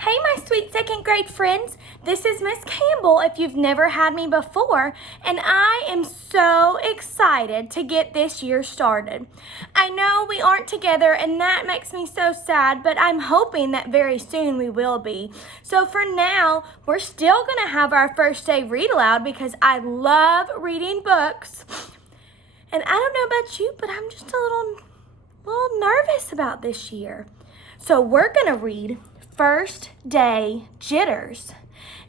Hey, my sweet second grade friends. This is Miss Campbell if you've never had me before, and I am so excited to get this year started. I know we aren't together, and that makes me so sad, but I'm hoping that very soon we will be. So for now, we're still going to have our first day read aloud because I love reading books. And I don't know about you, but I'm just a little nervous about this year. So we're going to read First Day Jitters.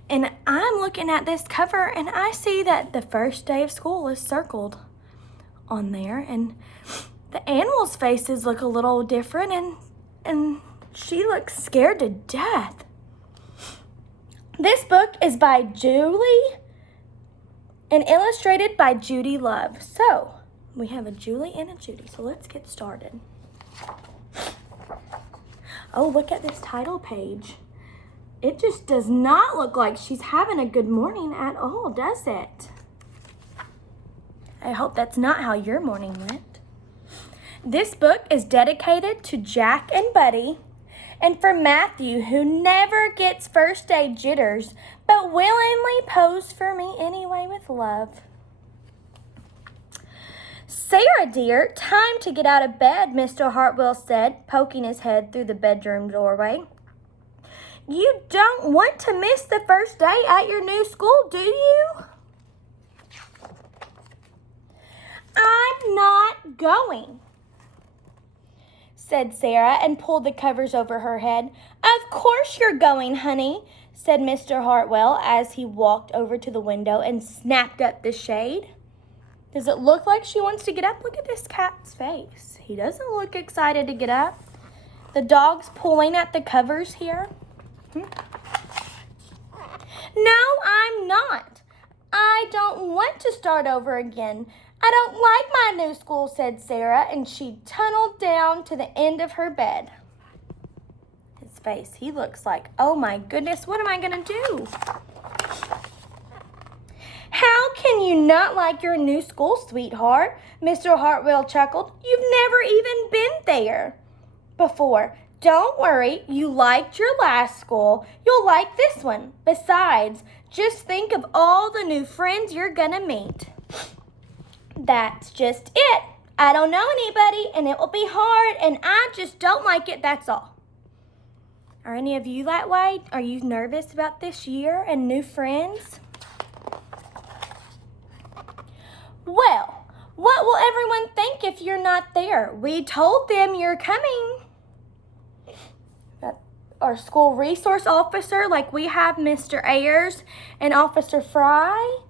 And I'm looking at this cover and I see that the first day of school is circled on there. And the animals' faces look a little different and she looks scared to death. This book is by Julie and illustrated by Judy Love. So we have a Julie and a Judy. So let's get started. Oh, look at this title page. It just does not look like she's having a good morning at all, does it? I hope that's not how your morning went. This book is dedicated to Jack and Buddy, and for Matthew, who never gets first day jitters, but willingly posed for me anyway with love. Sarah, dear, time to get out of bed, Mr. Hartwell said, poking his head through the bedroom doorway. You don't want to miss the first day at your new school, do you? I'm not going, said Sarah and pulled the covers over her head. Of course you're going, honey, said Mr. Hartwell as he walked over to the window and snapped up the shade. Does it look like she wants to get up? Look at this cat's face. He doesn't look excited to get up. The dog's pulling at the covers here. No, I'm not. I don't want to start over again. I don't like my new school, said Sarah, and she tunneled down to the end of her bed. His face, he looks like, oh my goodness, what am I going to do? How can you not like your new school, sweetheart? Mr. Hartwell chuckled. You've never even been there before. Don't worry, you liked your last school. You'll like this one. Besides, just think of all the new friends you're gonna meet. That's just it. I don't know anybody, and it will be hard, and I just don't like it, that's all. Are any of you that way? Are you nervous about this year and new friends? Well, what will everyone think if you're not there? We told them you're coming. Our school resource officer, like we have Mr. Ayers and Officer Fry,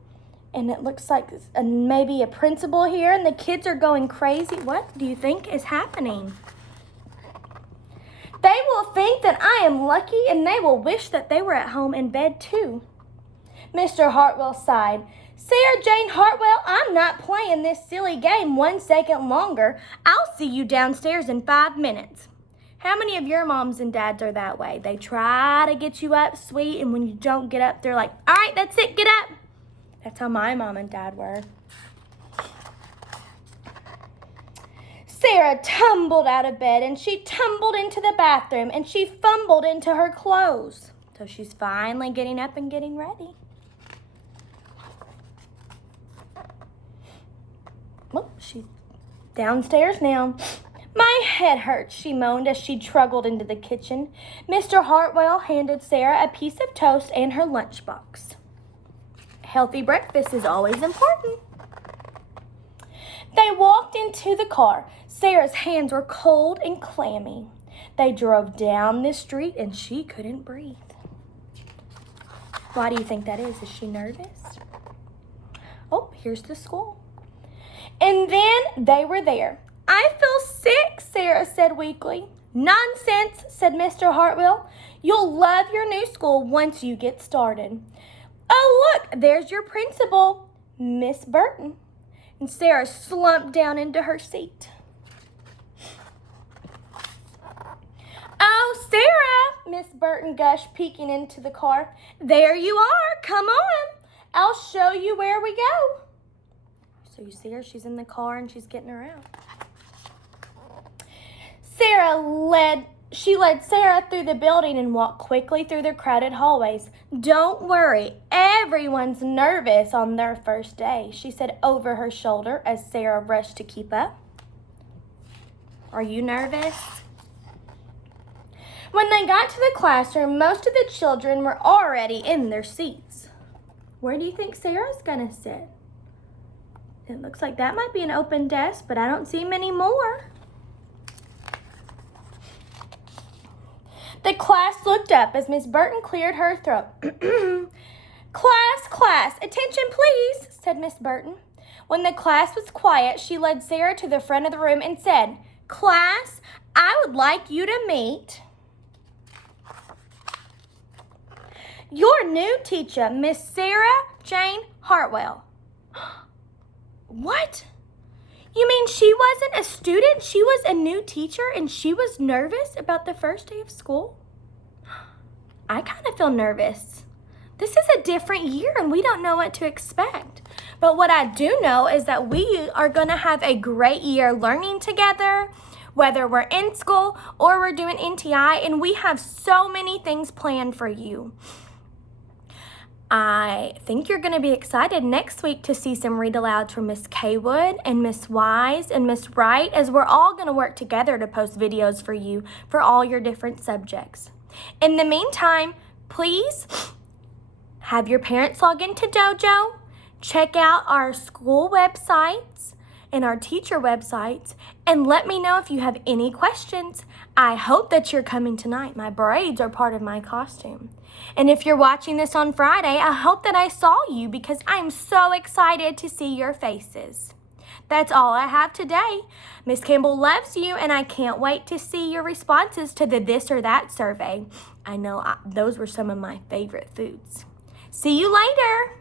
and it looks like maybe a principal here, and the kids are going crazy. What do you think is happening? They will think that I am lucky, and they will wish that they were at home in bed too. Mr. Hartwell sighed. Sarah Jane Hartwell, I'm not playing this silly game 1 second longer. I'll see you downstairs in 5 minutes. How many of your moms and dads are that way? They try to get you up sweet, and when you don't get up, they're like, all right, that's it, get up. That's how my mom and dad were. Sarah tumbled out of bed, and she tumbled into the bathroom, and she fumbled into her clothes. So she's finally getting up and getting ready. Well, she's downstairs now. My head hurts, she moaned as she trudged into the kitchen. Mr. Hartwell handed Sarah a piece of toast and her lunchbox. Healthy breakfast is always important. They walked into the car. Sarah's hands were cold and clammy. They drove down the street and she couldn't breathe. Why do you think that is? Is she nervous? Oh, here's the school. And then they were there. I feel sick, Sarah said weakly. Nonsense, said Mr. Hartwell. You'll love your new school once you get started. Oh, look, there's your principal, Miss Burton. And Sarah slumped down into her seat. Oh, Sarah, Miss Burton gushed, peeking into the car. There you are. Come on. I'll show you where we go. So you see her, she's in the car and she's getting her out. Sarah She led Sarah through the building and walked quickly through the crowded hallways. "Don't worry, everyone's nervous on their first day," she said over her shoulder as Sarah rushed to keep up. Are you nervous? When they got to the classroom, most of the children were already in their seats. Where do you think Sarah's gonna sit? It looks like that might be an open desk, but I don't see many more. The class looked up as Miss Burton cleared her throat. Class, attention please, said Miss Burton. When the class was quiet, she led Sarah to the front of the room and said, "Class, I would like you to meet your new teacher, Miss Sarah Jane Hartwell." What? You mean she wasn't a student? She was a new teacher and she was nervous about the first day of school? I kind of feel nervous. This is a different year and we don't know what to expect. But what I do know is that we are going to have a great year learning together, whether we're in school or we're doing NTI, and we have so many things planned for you. I think you're going to be excited next week to see some read alouds from Miss Kaywood and Miss Wise and Miss Wright, as we're all going to work together to post videos for you for all your different subjects. In the meantime, please have your parents log into Dojo, check out our school websites and our teacher websites, and let me know if you have any questions. I hope that you're coming tonight. My braids are part of my costume. And if you're watching this on Friday, I hope that I saw you because I'm so excited to see your faces. That's all I have today. Miss Campbell loves you, and I can't wait to see your responses to the this or that survey. I know those were some of my favorite foods. See you later.